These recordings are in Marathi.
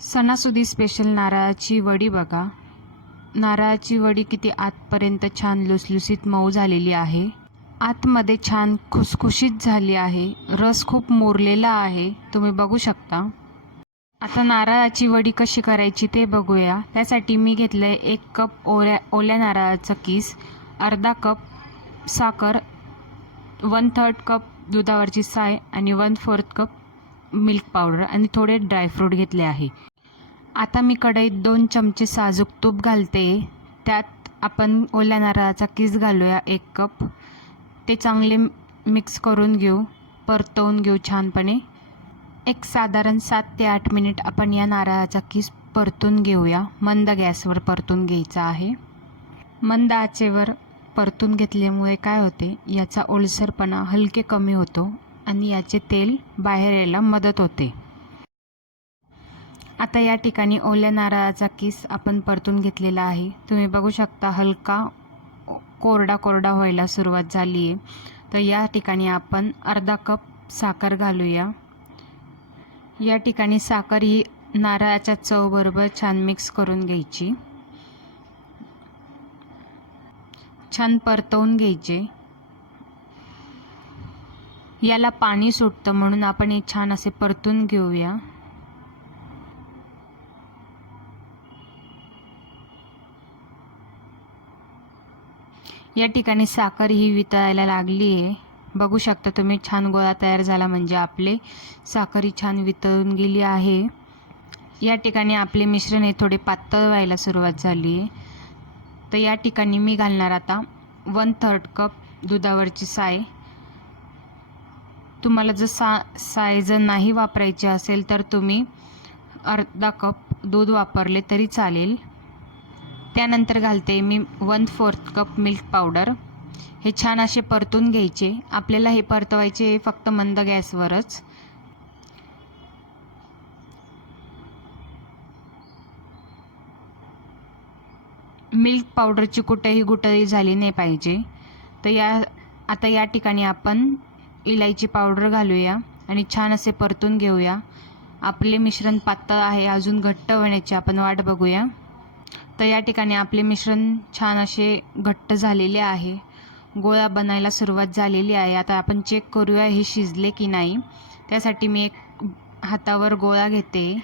सणासुदी स्पेशल नारळाची वडी बघा. नारळाची वडी किती आतपर्यंत छान लुसलुसीत मऊ झालेली आहे. आतमध्ये छान खुसखुशीत झाली आहे. रस खूप मोरलेला आहे. तुम्ही बघू शकता. आता नारळाची वडी कशी करायची ते बघूया. त्यासाठी मी घेतलं आहे एक कप ओल्या ओल्या नारळाचं किस अर्धा कप साखर वन थर्ड कप दुधावरची साय आणि one fourth cup milk powder आणि थोडे ड्रायफ्रूट घेतले आहे. आता मी कढईत दोन चमचे साजूक तूप घालते. त्यात आपण ओल्या नारळाचा किस घालूया एक कप. ते चांगले मिक्स करून घेऊ परतवून घेऊ छानपणे. एक साधारण सात ते आठ मिनिट आपण या नारळाचा किस परतून घेऊया. मंद गॅसवर परतून घ्यायचा आहे. मंद आचेवर परतून घेतल्यामुळे काय होते? याचा ओलसरपणा हलके कमी होतो. आणि याचे तेल बाहेर यायला मदत होते. आता या ठिकाणी ओल्या नारळाचा किस आपण परतून घेतलेला आहे. तुम्ही बघू शकता हलका कोरडा कोरडा व्हायला सुरुवात झाली आहे. तर या ठिकाणी आपण अर्धा कप साखर घालूया. या ठिकाणी साखर ही नारळाच्या चवबरोबर छान मिक्स करून घ्यायची. छान परतवून घ्यायचे. याला पाणी सुटतं म्हणून आपण हे छान असे परतून घेऊया. या ठिकाणी साखर ही वितळायला लागली आहे. बघू शकता तुम्ही छान गोळा तयार झाला म्हणजे आपले साखर छान वितळून गेली आहे. या ठिकाणी आपले मिश्रण हे थोडे पातळ व्हायला सुरुवात झाली आहे. तर या ठिकाणी मी घालणार आता वन थर्ड कप दुधावरची साय. तुम्हाला जर सा साय नाही वापरायची असेल तर तुम्ही अर्धा कप दूध वापरले तरी चालेल. त्यानंतर घालते मी one fourth cup milk powder हे छान असे परतून घ्यायचे. आपल्याला हे परतवायचे फक्त मंद गॅसवरच. मिल्क पावडरची कुठेही गुटळी झाली नाही पाहिजे. तर या आता या ठिकाणी आपण इलायची पावडर घालूया आणि छान असे परतून घेऊया. आपले मिश्रण पातळ आहे अजून घट्ट होण्याची आपण वाट बघूया. तर या ठिकाणी आपले मिश्रण छान असे घट्ट झालेले आहे. गोळा बनायला सुरुवात झालेली आहे. आता आपण चेक करूया हे शिजले की नाही. त्यासाठी मी एक हातावर गोळा घेते.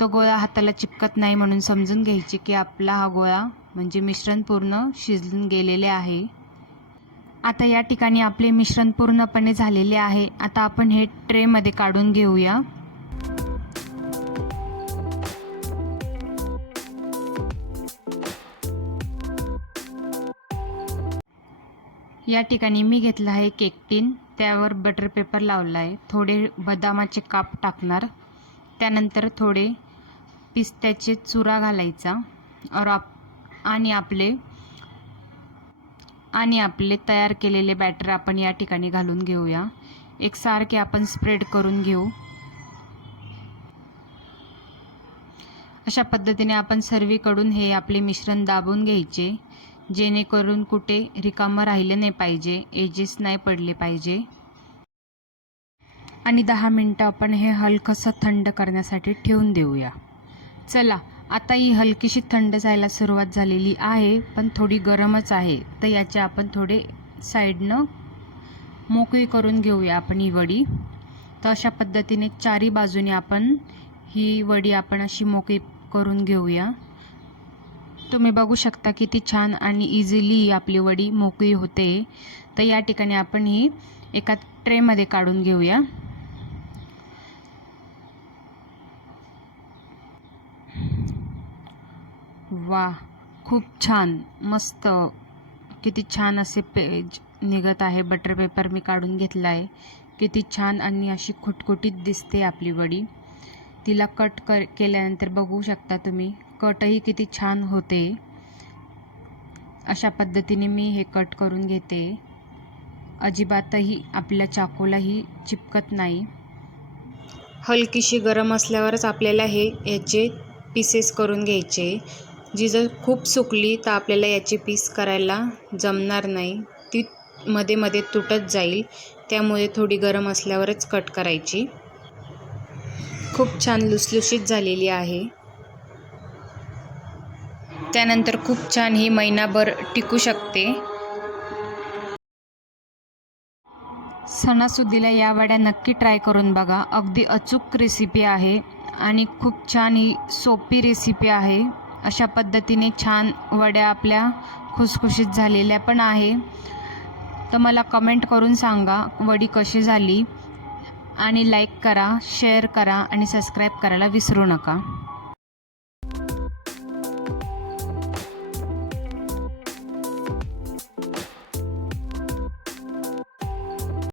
तो गोळा हाताला चिपकत नाही म्हणून समजून घ्यायची की आपला हा गोळा म्हणजे मिश्रण पूर्ण शिजून गेलेले आहे. आता या ठिकाणी आपले मिश्रण पूर्णपणे झालेले आहे. आता आपण हे ट्रेमध्ये काढून घेऊया. या ठिकाणी मी घेतलं आहे केक टीन. त्यावर बटर पेपर लावला आहे थोडे बदामाचे काप टाकणार. त्यानंतर थोडे पिस्त्याचे चुरा घालायचा. और आप आणि आपले आणि आपले तयार केलेले बॅटर आपण या ठिकाणी घालून घेऊया. एकसारखे आपण स्प्रेड करून घेऊ. अशा पद्धतीने आपण सर्वीकडून हे आपले मिश्रण दाबून घ्यायचे जेणेकरून कुठे रिकामं राहिलं नाही पाहिजे एजेस नाही पडले पाहिजे. आणि दहा मिनटं आपण हे हलकंसं थंड करण्यासाठी ठेवून देऊया. चला आता ही हलकीशी थंड जायला सुरुवात झालेली आहे पण थोडी गरमच आहे. तर याचे आपण थोडे साईडनं मोकळी करून घेऊया आपण ही वडी. तर अशा पद्धतीने चारी बाजूने आपण ही वडी आपण अशी मोकळी करून घेऊया. तुम्ही बघू शकता किती छान आणि इझिली आपली वडी मोकळी होते. तर या ठिकाणी आपण ही एका ट्रेमध्ये काढून घेऊया. वा खूप छान. मस्त. किती छान असे पेज निघत आहे. बटर पेपर मी काढून घेतला आहे किती छान आणि अशी खुटखुटीत दिसते आपली वडी. तिला कट कर केल्यानंतर बघू शकता तुम्ही. कटही किती छान होते. अशा पद्धतीने मी हे कट करून घेते. अजिबातही आपल्या चाकूलाही चिपकत नाही. हलकीशी गरम असल्यावरच आपल्याला हे याचे पीसेस करून घ्यायचे. जी जर खूप सुकली तर आपल्याला याचे पीस करायला जमणार नाही. ती मध्ये मध्ये तुटत जाईल. त्यामुळे थोडी गरम असल्यावरच कट करायची. खूप छान लुसलुशीत झालेली आहे. त्यानंतर खूप छान ही महिनाभर टिकू शकते. सणासुदीला या वड्या नक्की ट्राय करून बघा. अगदी अचूक रेसिपी आहे आणि खूप छान ही सोपी रेसिपी आहे. अशा पद्धतीने छान वड्या आपल्या खुसखुशीत झालेल्या पण आहे. तर मला कमेंट करून सांगा वडी कशी झाली? आणि लाईक करा शेअर करा आणि सबस्क्राईब करायला विसरू नका.